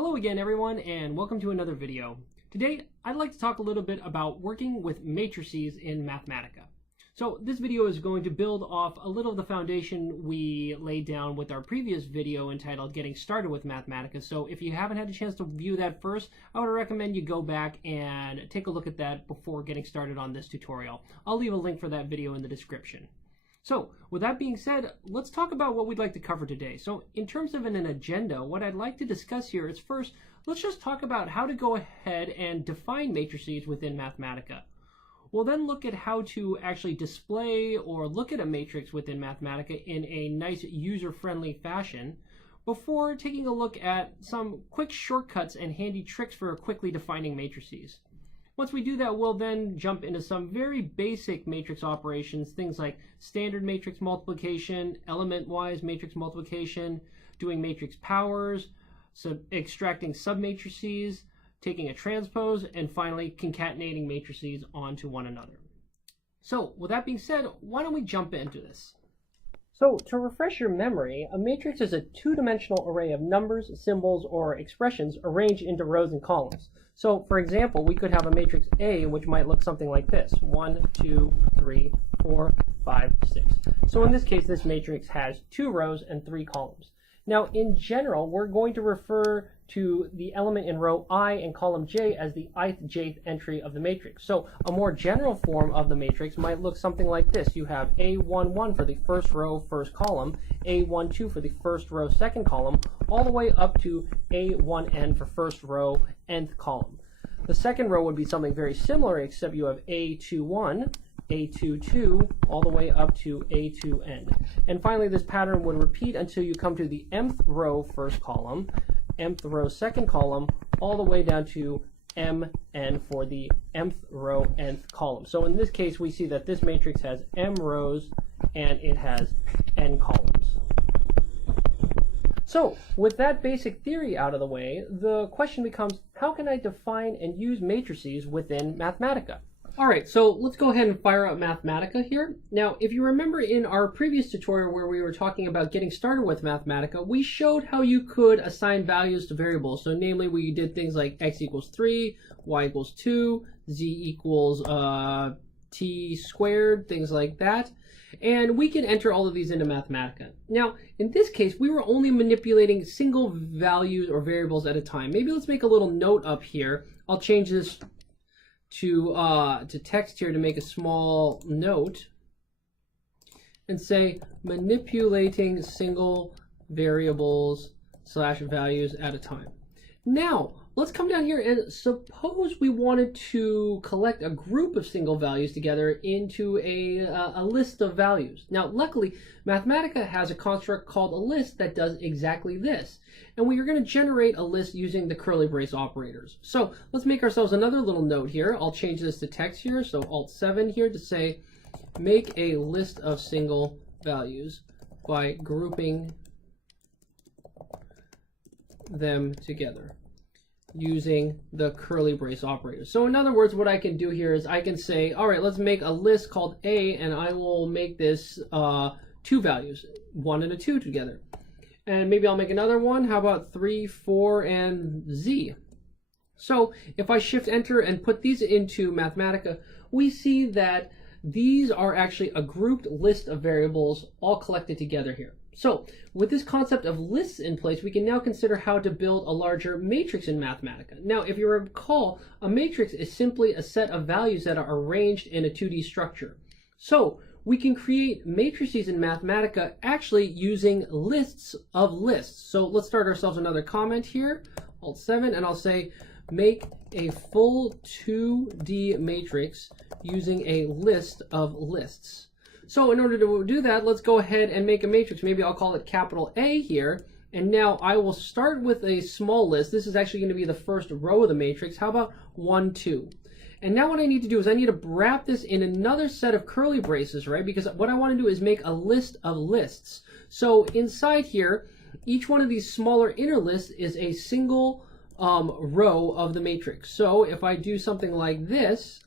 Hello again everyone, and welcome to another video. Today I'd like to talk a little bit about working with matrices in Mathematica. So this video is going to build off a little of the foundation we laid down with our previous video entitled Getting Started with Mathematica. So if you haven't had a chance to view that first, I would recommend you go back and take a look at that before getting started on this tutorial. I'll leave a link for that video in the description. So with that being said, let's talk about what we'd like to cover today. So in terms of an agenda, what I'd like to discuss here is first, let's just talk about how to go ahead and define matrices within Mathematica. We'll then look at how to actually display or look at a matrix within Mathematica in a nice user-friendly fashion before taking a look at some quick shortcuts and handy tricks for quickly defining matrices. Once we do that, we'll then jump into some very basic matrix operations, things like standard matrix multiplication, element-wise matrix multiplication, doing matrix powers, so extracting submatrices, taking a transpose, and finally concatenating matrices onto one another. So with that being said, why don't we jump into this? So to refresh your memory, a matrix is a two-dimensional array of numbers, symbols, or expressions arranged into rows and columns. So for example, we could have a matrix A which might look something like this: 1, 2, 3, 4, 5, 6. So in this case, this matrix has 2 rows and 3 columns. Now in general, we're going to refer to the element in row I and column J as the ith, jth entry of the matrix. So a more general form of the matrix might look something like this. You have A11 for the first row, first column, A12 for the first row, second column, all the way up to A1n for first row, nth column. The second row would be something very similar, except you have A21, A22, all the way up to A2n. And finally, this pattern would repeat until you come to the mth row, first column, mth row, second column, all the way down to mn for the mth row, nth column. So in this case, we see that this matrix has m rows and it has n columns. So with that basic theory out of the way, the question becomes, how can I define and use matrices within Mathematica? Alright, so let's go ahead and fire up Mathematica here. Now, if you remember in our previous tutorial where we were talking about getting started with Mathematica, we showed how you could assign values to variables. So namely, we did things like x equals 3, y equals 2, z equals t squared, things like that. And we can enter all of these into Mathematica. Now, in this case, we were only manipulating single values or variables at a time. Maybe let's make a little note up here. I'll change this to text here to make a small note and say manipulating single variables / values at a time. Now let's come down here and suppose we wanted to collect a group of single values together into a list of values. Now luckily Mathematica has a construct called a list that does exactly this, and we are going to generate a list using the curly brace operators. So let's make ourselves another little note here. I'll change this to text here, so Alt-7 here to say make a list of single values by grouping them together using the curly brace operators. So in other words, what I can do here is I can say, all right, let's make a list called A, and I will make this 2 values, 1 and a 2 together. And maybe I'll make another one. How about 3, 4, and Z? So if I shift enter and put these into Mathematica, we see that these are actually a grouped list of variables all collected together here. So with this concept of lists in place, we can now consider how to build a larger matrix in Mathematica. Now, if you recall, a matrix is simply a set of values that are arranged in a 2D structure. So we can create matrices in Mathematica actually using lists of lists. So let's start ourselves another comment here, Alt-7, and I'll say make a full 2D matrix using a list of lists. So in order to do that, let's go ahead and make a matrix. Maybe I'll call it capital A here. And now I will start with a small list. This is actually going to be the first row of the matrix. How about 1, 2? And now what I need to do is I need to wrap this in another set of curly braces, right? Because what I want to do is make a list of lists. So inside here, each one of these smaller inner lists is a single row of the matrix. So if I do something like this,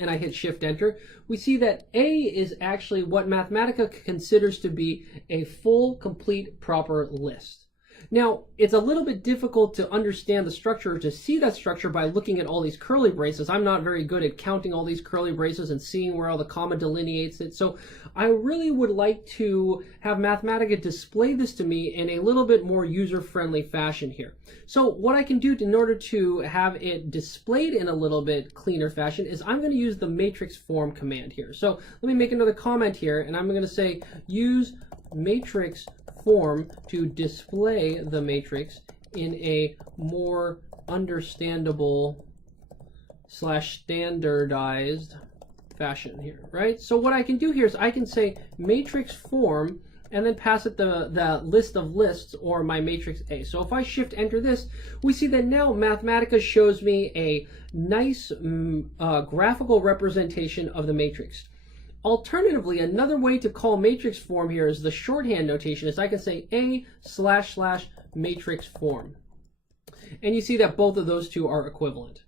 and I hit Shift Enter, we see that A is actually what Mathematica considers to be a full, complete, proper list. Now, it's a little bit difficult to understand the structure, to see that structure by looking at all these curly braces. I'm not very good at counting all these curly braces and seeing where all the comma delineates it. So I really would like to have Mathematica display this to me in a little bit more user-friendly fashion here. So what I can do in order to have it displayed in a little bit cleaner fashion is I'm going to use the MatrixForm command here. So let me make another comment here, and I'm going to say use MatrixForm to display the matrix in a more understandable / standardized fashion here, right? So what I can do here is I can say MatrixForm and then pass it the list of lists, or my matrix A. So if I shift enter this, we see that now Mathematica shows me a nice graphical representation of the matrix. Alternatively, another way to call MatrixForm here is the shorthand notation, is I can say A//MatrixForm. And you see that both of those two are equivalent.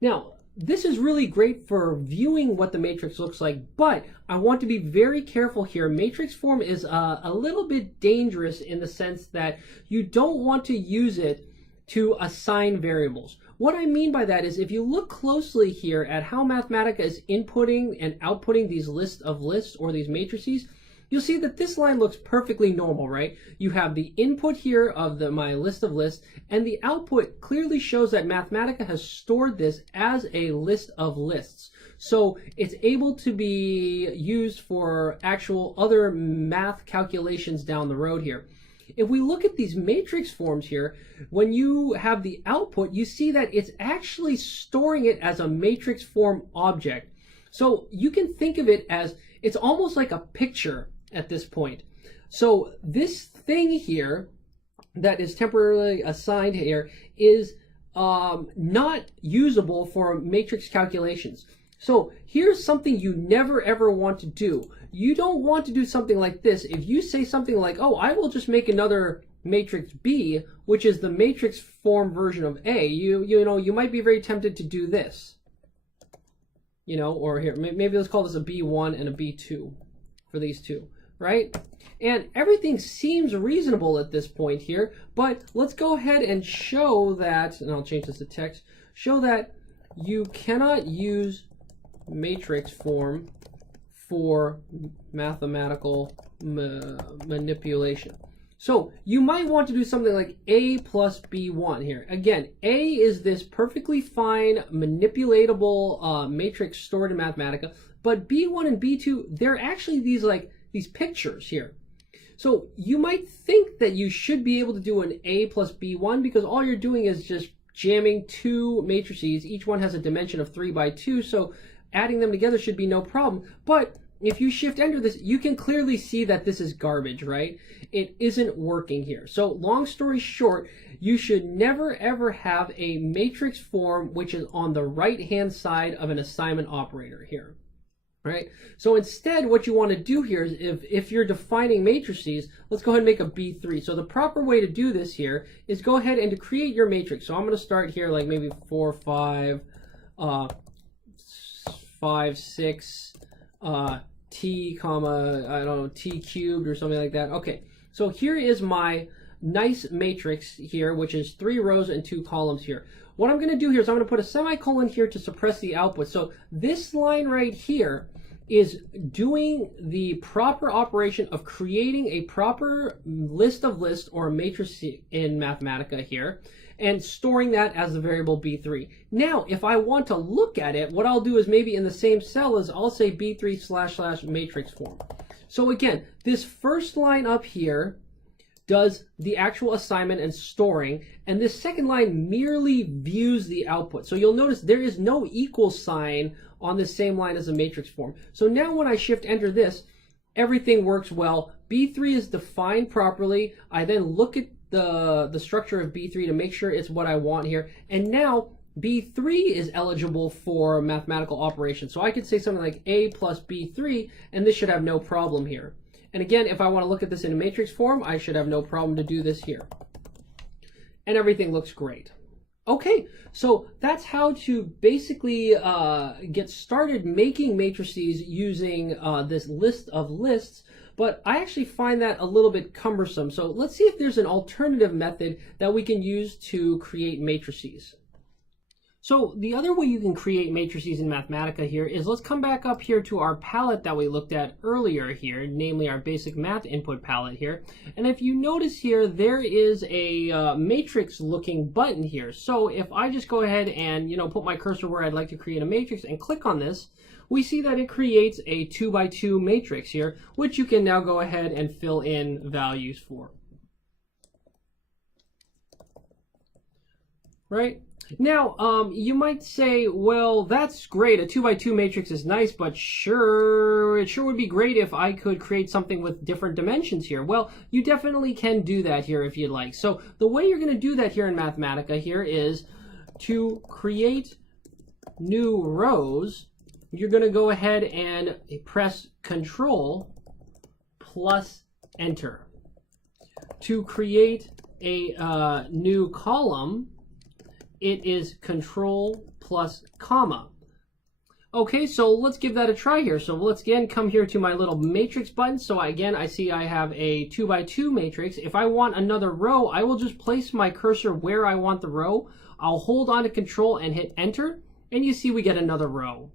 Now, this is really great for viewing what the matrix looks like, but I want to be very careful here. MatrixForm is a little bit dangerous in the sense that you don't want to use it to assign variables. What I mean by that is if you look closely here at how Mathematica is inputting and outputting these lists of lists or these matrices, you'll see that this line looks perfectly normal, right? You have the input here of my list of lists, and the output clearly shows that Mathematica has stored this as a list of lists. So it's able to be used for actual other math calculations down the road here. If we look at these matrix forms here, when you have the output, you see that it's actually storing it as a matrix form object. So you can think of it as, it's almost like a picture at this point. So this thing here that is temporarily assigned here is not usable for matrix calculations. So here's something you never ever want to do. You don't want to do something like this. If you say something like, oh, I will just make another matrix B, which is the matrix form version of A, you might be very tempted to do this. Or here, maybe let's call this a B1 and a B2 for these two, right? And everything seems reasonable at this point here, but let's go ahead and show that, and I'll change this to text, show that you cannot use matrix form for mathematical manipulation. So you might want to do something like A plus B1 here. Again, A is this perfectly fine manipulatable matrix stored in Mathematica, but B1 and B2, they're actually these pictures here. So you might think that you should be able to do an A plus B1 because all you're doing is just jamming two matrices. Each one has a dimension of 3 by 2, so adding them together should be no problem. But if you shift enter this, you can clearly see that this is garbage, right? It isn't working here. So long story short, you should never ever have a matrix form which is on the right hand side of an assignment operator here, right? So instead what you want to do here is if you're defining matrices, let's go ahead and make a B3. So the proper way to do this here is go ahead and to create your matrix. So I'm going to start here like maybe 4, 5, 5, 6, t comma, I don't know, t cubed or something like that. Okay, so here is my nice matrix here, which is 3 rows and 2 columns here. What I'm going to do here is I'm going to put a semicolon here to suppress the output. So this line right here is doing the proper operation of creating a proper list of lists or a matrix in Mathematica here, and storing that as the variable B3. Now, if I want to look at it, what I'll do is maybe in the same cell is I'll say B3 / matrix form. So again, this first line up here does the actual assignment and storing, and this second line merely views the output. So you'll notice there is no equal sign on the same line as a matrix form. So now when I shift enter this, everything works well. B3 is defined properly. I then look at the structure of B3 to make sure it's what I want here. And now B3 is eligible for mathematical operations. So I could say something like A plus B3, and this should have no problem here. And again, if I want to look at this in a matrix form, I should have no problem to do this here. And everything looks great. Okay, so that's how to basically get started making matrices using this list of lists. but I actually find that a little bit cumbersome. So let's see if there's an alternative method that we can use to create matrices. So the other way you can create matrices in Mathematica here is, let's come back up here to our palette that we looked at earlier here, namely our basic math input palette here. And if you notice here, there is a matrix looking button here. So if I just go ahead and, put my cursor where I'd like to create a matrix and click on this, we see that it creates a 2x2 matrix here, which you can now go ahead and fill in values for. Right? Now, you might say, well, that's great. A 2x2 matrix is nice, but it sure would be great if I could create something with different dimensions here. Well, you definitely can do that here if you'd like. So the way you're going to do that here in Mathematica here is to create new rows. You're going to go ahead and press Control plus Enter. To create a new column, it is Control plus comma. Okay, so let's give that a try here. So let's again come here to my little matrix button. So again, I see I have a 2x2 matrix. If I want another row, I will just place my cursor where I want the row. I'll hold on to Control and hit Enter, and you see we get another row.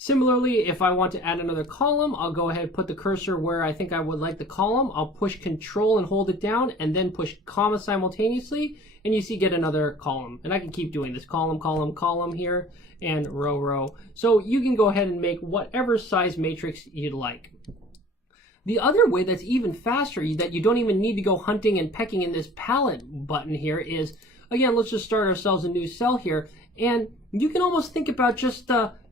Similarly, if I want to add another column, I'll go ahead and put the cursor where I think I would like the column. I'll push Control and hold it down, and then push comma simultaneously, and you see get another column. And I can keep doing this column, column, column here, and row, row. So you can go ahead and make whatever size matrix you'd like. The other way that's even faster, that you don't even need to go hunting and pecking in this palette button here, is, again, let's just start ourselves a new cell here, and you can almost think about just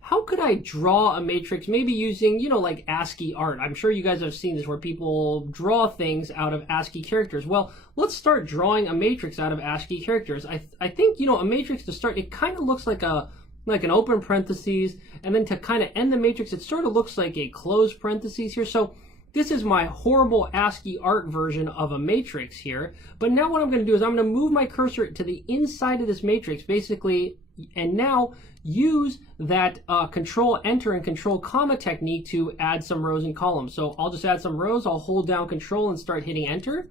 how could I draw a matrix, maybe using, like ASCII art. I'm sure you guys have seen this where people draw things out of ASCII characters. Well, let's start drawing a matrix out of ASCII characters. I think, a matrix to start, it kind of looks like an open parentheses, and then to kind of end the matrix, it sort of looks like a closed parentheses here. So this is my horrible ASCII art version of a matrix here. But now what I'm going to do is I'm going to move my cursor to the inside of this matrix, basically, and now use that Control Enter and Control comma technique to add some rows and columns. So I'll just add some rows. I'll hold down Control and start hitting Enter,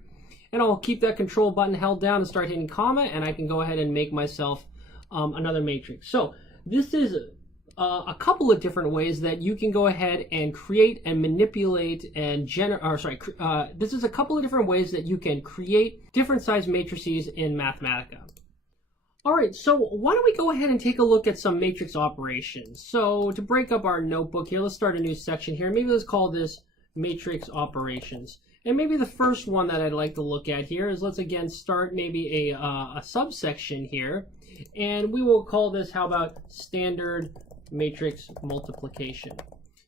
and I'll keep that Control button held down and start hitting comma, and I can go ahead and make myself another matrix. So this is a couple of different ways that you can go ahead and create and manipulate and this is a couple of different ways that you can create different size matrices in Mathematica. All right, so why don't we go ahead and take a look at some matrix operations. So to break up our notebook here, let's start a new section here. Maybe let's call this matrix operations. And maybe the first one that I'd like to look at here is, let's again start maybe a subsection here. And we will call this, how about standard matrix multiplication.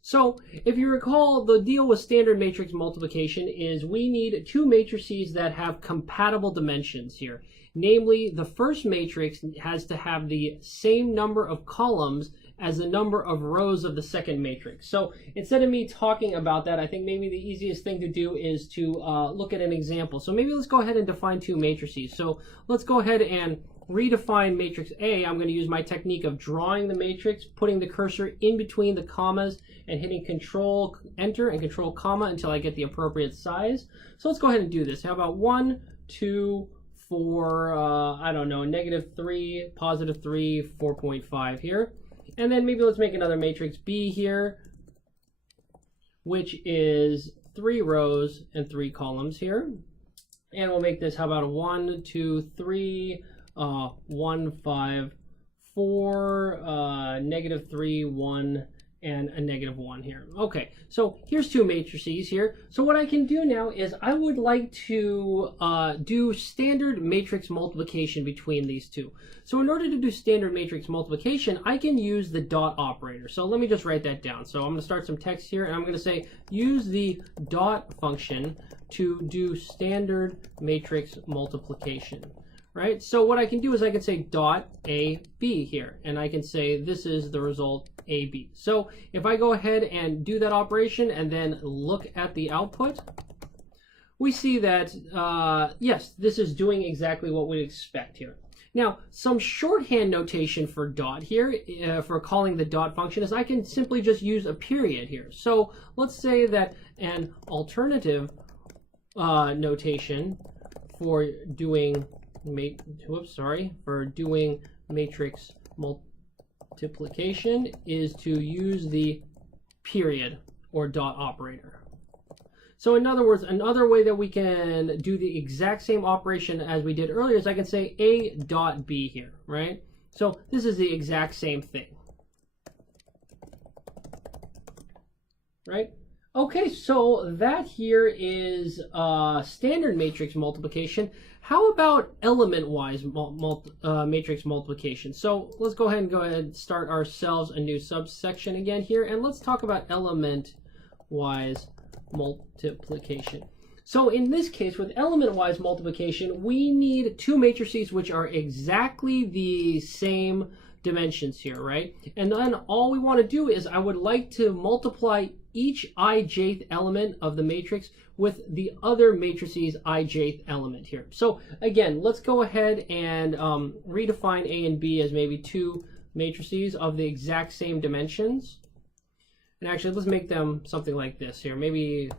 So if you recall, the deal with standard matrix multiplication is we need two matrices that have compatible dimensions here. Namely, the first matrix has to have the same number of columns as the number of rows of the second matrix. So instead of me talking about that, I think maybe the easiest thing to do is to look at an example. So maybe let's go ahead and define two matrices. So let's go ahead and redefine matrix A. I'm going to use my technique of drawing the matrix, putting the cursor in between the commas, and hitting Control Enter and Control comma until I get the appropriate size. So let's go ahead and do this. How about 1, 2, 4, I don't know, -3, +3, 4.5 here. And then maybe let's make another matrix B here, which is 3 rows and 3 columns here. And we'll make this, how about a 1, 2, 3, 1, 5, 4, -3, 1, and a -1 here. Okay, so here's two matrices here. So what I can do now is I would like to do standard matrix multiplication between these two. So in order to do standard matrix multiplication, I can use the dot operator. So let me just write that down. So I'm going to start some text here, and I'm going to say use the dot function to do standard matrix multiplication. Right? So what I can do is I can say dot AB here, and I can say this is the result AB. So if I go ahead and do that operation and then look at the output, we see that, yes, this is doing exactly what we expect here. Now, some shorthand notation for dot here, for calling the dot function, is I can simply just use a period here. So let's say that an alternative notation for doing matrix multiplication is to use the period or dot operator. So in other words, another way that we can do the exact same operation as we did earlier is I can say A dot B here, right? So this is the exact same thing, right? Okay, so that here is standard matrix multiplication. How about element-wise matrix multiplication? So let's go ahead and start ourselves a new subsection again here, and let's talk about element-wise multiplication. So in this case, with element-wise multiplication, we need two matrices which are exactly the same dimensions here, right? And then all we want to do is I would like to multiply each ijth element of the matrix with the other matrice's ijth element here. So again, let's go ahead and redefine A and B as maybe two matrices of the exact same dimensions. And actually, let's make them something like this here, maybe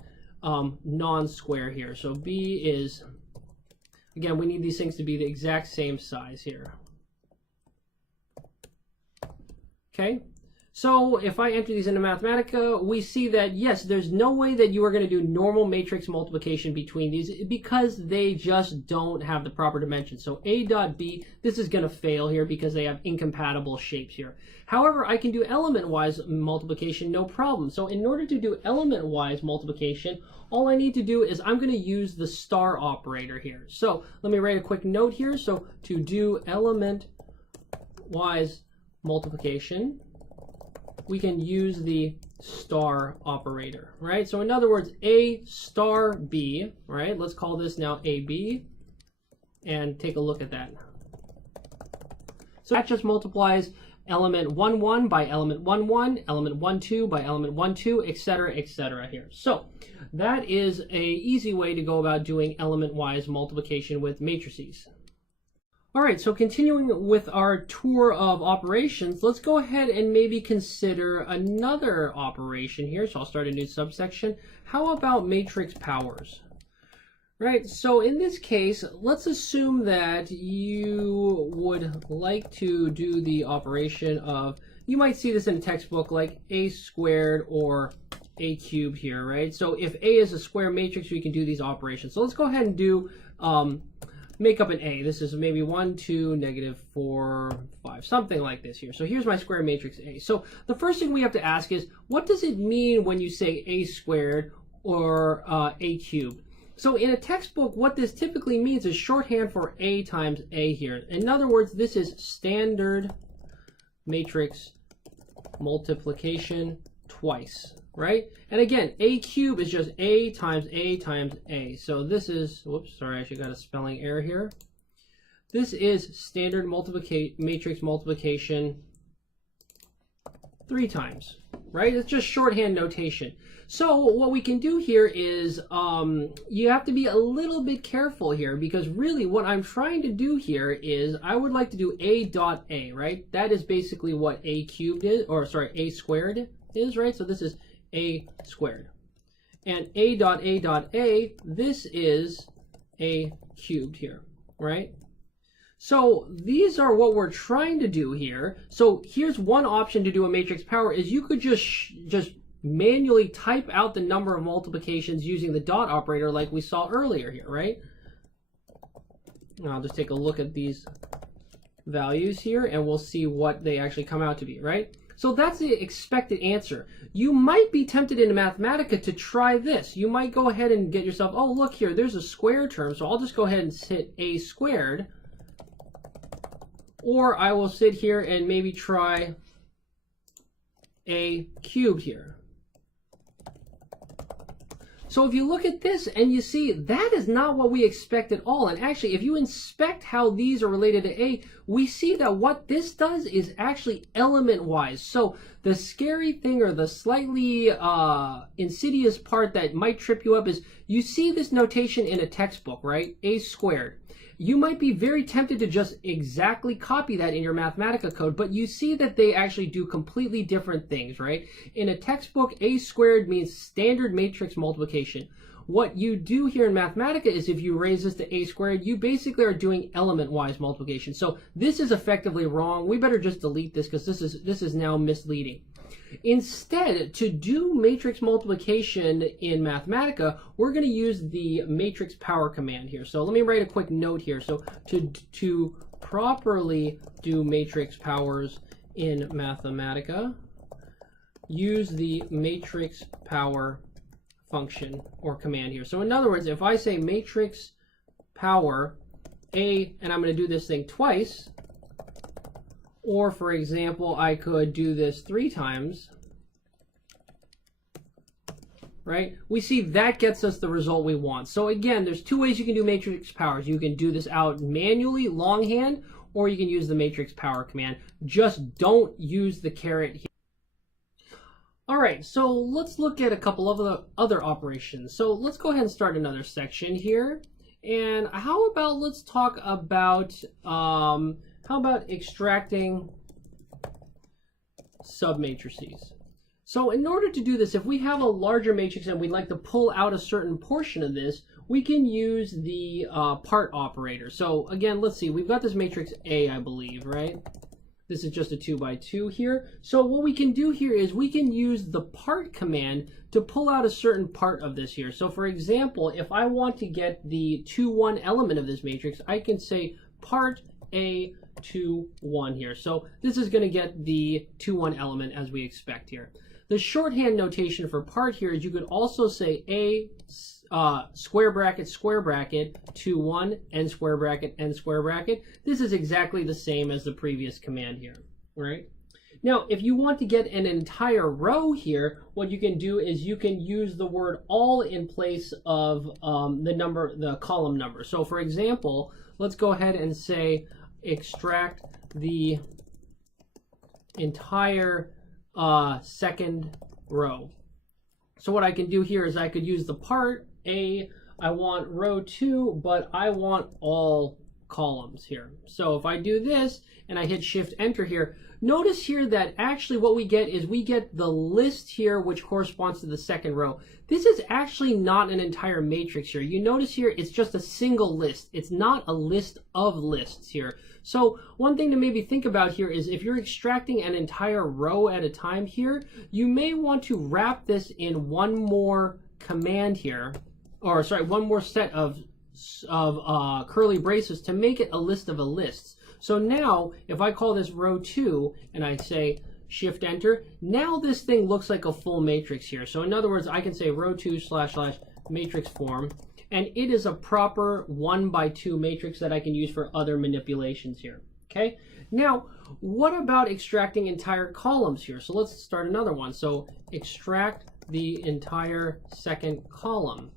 non-square here. So B is, again, we need these things to be the exact same size here. Okay, so if I enter these into Mathematica, we see that, yes, there's no way that you are going to do normal matrix multiplication between these because they just don't have the proper dimensions. So A dot B, this is going to fail here because they have incompatible shapes here. However, I can do element-wise multiplication, no problem. So in order to do element-wise multiplication, all I need to do is I'm going to use the star operator here. So let me write a quick note here. So to do element-wise multiplication, we can use the star operator, right? So in other words, A star B, right? Let's call this now AB and take a look at that. So that just multiplies element 1, 1 by element 1, 1, element 1, 2 by element 1, 2, etc. here. So that is a easy way to go about doing element-wise multiplication with matrices. All right, so continuing with our tour of operations, let's go ahead and maybe consider another operation here. So I'll start a new subsection. How about matrix powers? Right, so in this case, let's assume that you would like to do the operation of, you might see this in a textbook like a squared or a cubed here, right? So if A is a square matrix, we can do these operations. So let's go ahead and do make up an A. This is maybe 1, 2, negative 4, 5, something like this here. So here's my square matrix A. So the first thing we have to ask is, what does it mean when you say A squared or A cubed? So in a textbook, what this typically means is shorthand for A times A here. In other words, this is standard matrix multiplication twice, right? And again, A cubed is just A times A times A. So this is, whoops, sorry, I actually got a spelling error here. This is standard matrix multiplication 3 times, right? It's just shorthand notation. So what we can do here is you have to be a little bit careful here, because really what I'm trying to do here is I would like to do A dot A, right? That is basically what A cubed is, or sorry, A squared is, right? So this is A squared. And A dot A dot A, this is A cubed here, right? So these are what we're trying to do here. So here's one option to do a matrix power is you could just manually type out the number of multiplications using the dot operator like we saw earlier here, right? And I'll just take a look at these values here and we'll see what they actually come out to be, right? So that's the expected answer. You might be tempted in Mathematica to try this. You might go ahead and get yourself, oh, look here, there's a square term, so I'll just go ahead and hit A squared. Or I will sit here and maybe try A cubed here. So if you look at this and you see that is not what we expect at all. And actually, if you inspect how these are related to A, we see that what this does is actually element-wise. So the scary thing, or the slightly insidious part that might trip you up, is you see this notation in a textbook, right? A squared. You might be very tempted to just exactly copy that in your Mathematica code, but you see that they actually do completely different things, right? In a textbook, a squared means standard matrix multiplication. What you do here in Mathematica is if you raise this to a squared, you basically are doing element-wise multiplication. So this is effectively wrong. We better just delete this because this is now misleading. Instead, to do matrix multiplication in Mathematica, we're going to use the matrix power command here. So let me write a quick note here. So to properly do matrix powers in Mathematica, use the matrix power function or command here. So in other words, if I say matrix power a, and I'm going to do this thing twice, or for example, I could do this 3 times, right? We see that gets us the result we want. So again, there's 2 ways you can do matrix powers. You can do this out manually, longhand, or you can use the matrix power command. Just don't use the caret here. All right, so let's look at a couple of the other operations. So let's go ahead and start another section here. And how about let's talk about extracting submatrices. So in order to do this, if we have a larger matrix and we'd like to pull out a certain portion of this, we can use the part operator. So again, let's see, we've got this matrix A, I believe, right? This is just a 2 by 2 here. So what we can do here is we can use the part command to pull out a certain part of this here. So for example, if I want to get the 2, 1 element of this matrix, I can say part A 2, 1 here. So this is going to get the 2, 1 element as we expect here. The shorthand notation for part here is you could also say A square bracket, 2, 1, n square bracket, n square bracket. This is exactly the same as the previous command here, right? Now, if you want to get an entire row here, what you can do is you can use the word all in place of the column number. So for example, let's go ahead and say extract the entire second row. So what I can do here is I could use the part A, I want row 2, but I want all columns here. So if I do this and I hit Shift Enter here, notice here that actually what we get is we get the list here which corresponds to the second row. This is actually not an entire matrix here. You notice here it's just a single list. It's not a list of lists here. So one thing to maybe think about here is if you're extracting an entire row at a time here, you may want to wrap this in one more command here, or sorry, one more set of curly braces to make it a list of lists. So now if I call this row 2 and I say Shift Enter, now this thing looks like a full matrix here. So in other words, I can say row 2 / MatrixForm, and it is a proper 1 by 2 matrix that I can use for other manipulations here. Okay, now what about extracting entire columns here? So let's start another one. So extract the entire second column.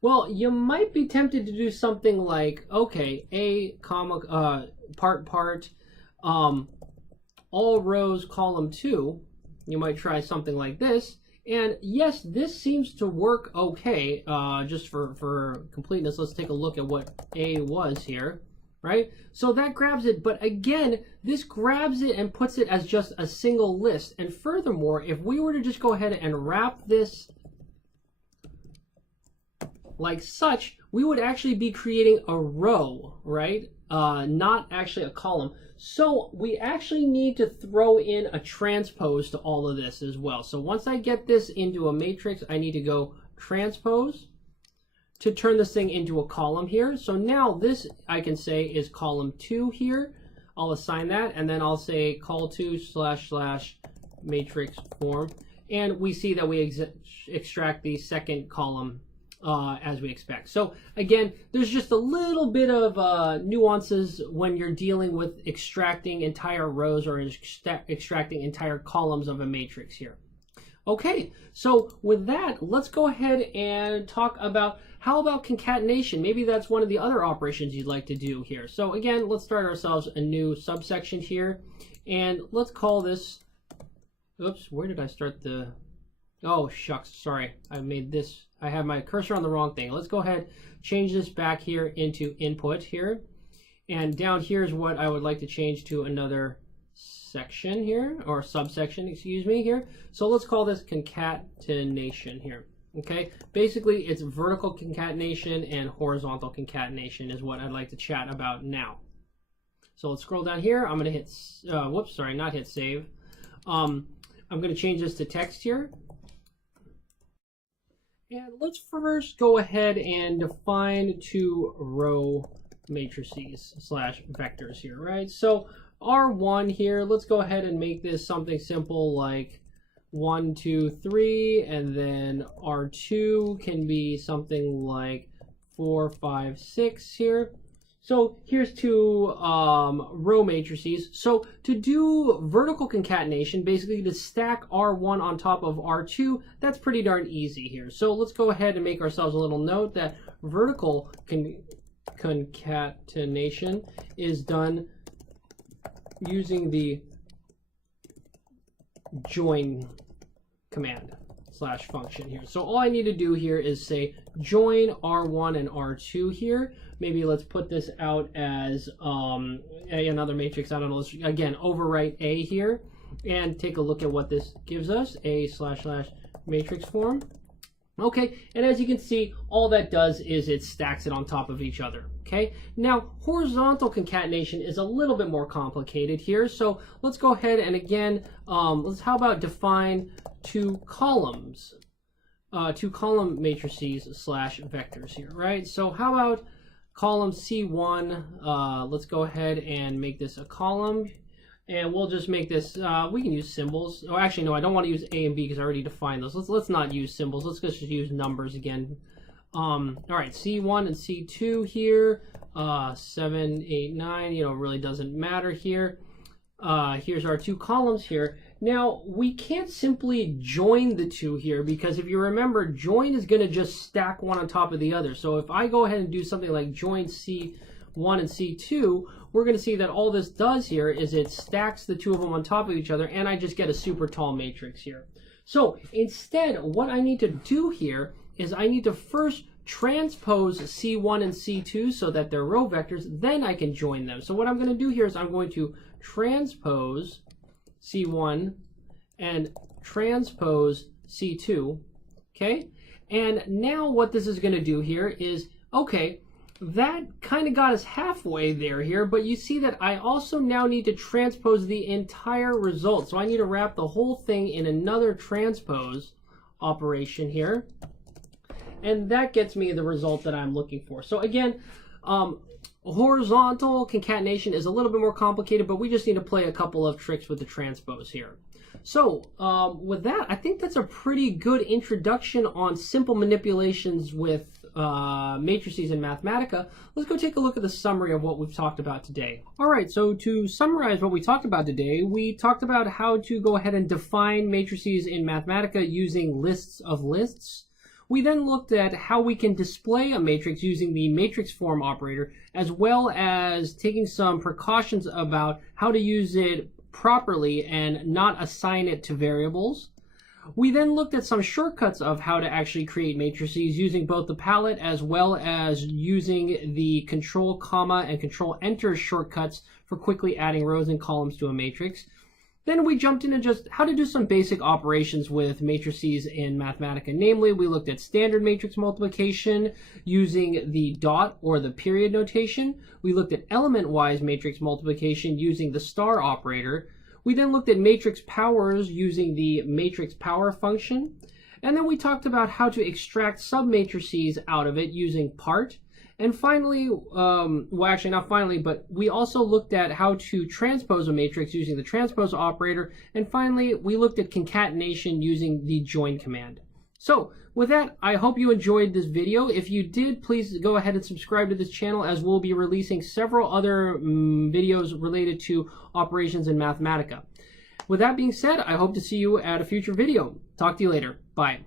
Well, you might be tempted to do something like, okay, A comma part all rows column 2. You might try something like this. And yes, this seems to work okay. Just for completeness, let's take a look at what A was here, right? So that grabs it, but again, this grabs it and puts it as just a single list. And furthermore, if we were to just go ahead and wrap this like such, we would actually be creating a row, right? Not actually a column. So we actually need to throw in a transpose to all of this as well. So once I get this into a matrix, I need to go transpose to turn this thing into a column here. So now this I can say is column 2 here. I'll assign that, and then I'll say col2 / MatrixForm, and we see that we extract the second column as we expect. So again, there's just a little bit of nuances when you're dealing with extracting entire rows or extracting entire columns of a matrix here. Okay, so with that, let's go ahead and talk about how about concatenation. Maybe that's one of the other operations you'd like to do here. So again, let's start ourselves a new subsection here, and let's call this, oops, where did I start the, oh shucks, sorry, I have my cursor on the wrong thing. Let's go ahead, change this back here into input here, And down here is what I would like to change to another section here, or subsection, excuse me, here. So let's call this concatenation here. Okay, basically it's vertical concatenation and horizontal concatenation is what I'd like to chat about now. So let's scroll down here. I'm going to hit, whoops, sorry, not hit save. I'm going to change this to text here. And let's first go ahead and define two row matrices slash vectors here, right? So R1 here, let's go ahead and make this something simple like 1, 2, 3, and then R2 can be something like 4, 5, 6 here. So here's two row matrices. So to do vertical concatenation, basically to stack R1 on top of R2, that's pretty darn easy here. So let's go ahead and make ourselves a little note that vertical concatenation is done using the join command slash function here. So all I need to do here is say join R1 and R2 here. Maybe let's put this out as another matrix. I don't know. Let's again overwrite A here and take a look at what this gives us. A slash MatrixForm. Okay, and as you can see, all that does is it stacks it on top of each other. Okay, now horizontal concatenation is a little bit more complicated here. So let's go ahead and again, how about define two column matrices slash vectors here, right? So how about column C1, let's go ahead and make this a column, and we'll just make this, we can use symbols. Oh, actually, no, I don't want to use A and B because I already defined those. Let's not use symbols. Let's just use numbers again. All right, C1 and C2 here, 7, 8, 9, you know, really doesn't matter here. Here's our two columns here. Now, we can't simply join the two here because if you remember, join is going to just stack one on top of the other. So if I go ahead and do something like join C1 and C2, we're going to see that all this does here is it stacks the two of them on top of each other, and I just get a super tall matrix here. So instead, what I need to do here is I need to first transpose C1 and C2 so that they're row vectors, then I can join them. So what I'm going to do here is I'm going to transpose C1 and transpose C2, okay? And now what this is going to do here is, okay, that kind of got us halfway there here, but you see that I also now need to transpose the entire result. So I need to wrap the whole thing in another transpose operation here. And that gets me the result that I'm looking for. So again, horizontal concatenation is a little bit more complicated, but we just need to play a couple of tricks with the transpose here. So with that, I think that's a pretty good introduction on simple manipulations with matrices in Mathematica. Let's go take a look at the summary of what we've talked about today. All right, so to summarize what we talked about today, we talked about how to go ahead and define matrices in Mathematica using lists of lists. We then looked at how we can display a matrix using the MatrixForm operator, as well as taking some precautions about how to use it properly and not assign it to variables. We then looked at some shortcuts of how to actually create matrices using both the palette as well as using the Control, Comma, and Control Enter shortcuts for quickly adding rows and columns to a matrix. Then we jumped into just how to do some basic operations with matrices in Mathematica. Namely, we looked at standard matrix multiplication using the dot or the period notation. We looked at element-wise matrix multiplication using the star operator. We then looked at matrix powers using the matrix power function. And then we talked about how to extract submatrices out of it using part. And finally, well, actually not finally, but we also looked at how to transpose a matrix using the transpose operator. And finally, we looked at concatenation using the join command. So with that, I hope you enjoyed this video. If you did, please go ahead and subscribe to this channel, as we'll be releasing several other videos related to operations in Mathematica. With that being said, I hope to see you at a future video. Talk to you later. Bye.